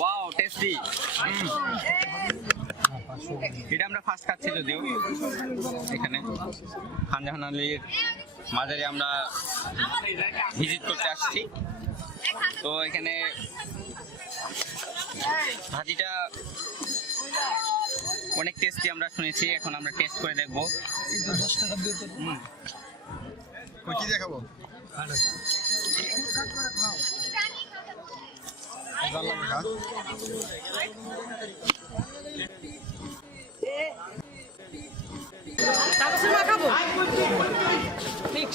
Wow tasty. এটা আমরা first খাচ্ছি যদিও এখানে খান জাহান আলীর মাজারে আমরা ভিজিট করতে আসছি। তো এখানে ভাজিটা অনেক টেস্টি আমরা শুনেছি, এখন আমরা টেস্ট করে দেখবো। কি দেখাবো? খাবো ঠিক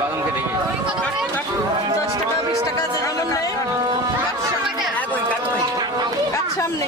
বাদাম খেতে গিয়ে 10 টাকা 20 টাকা যেমন নেই সামনে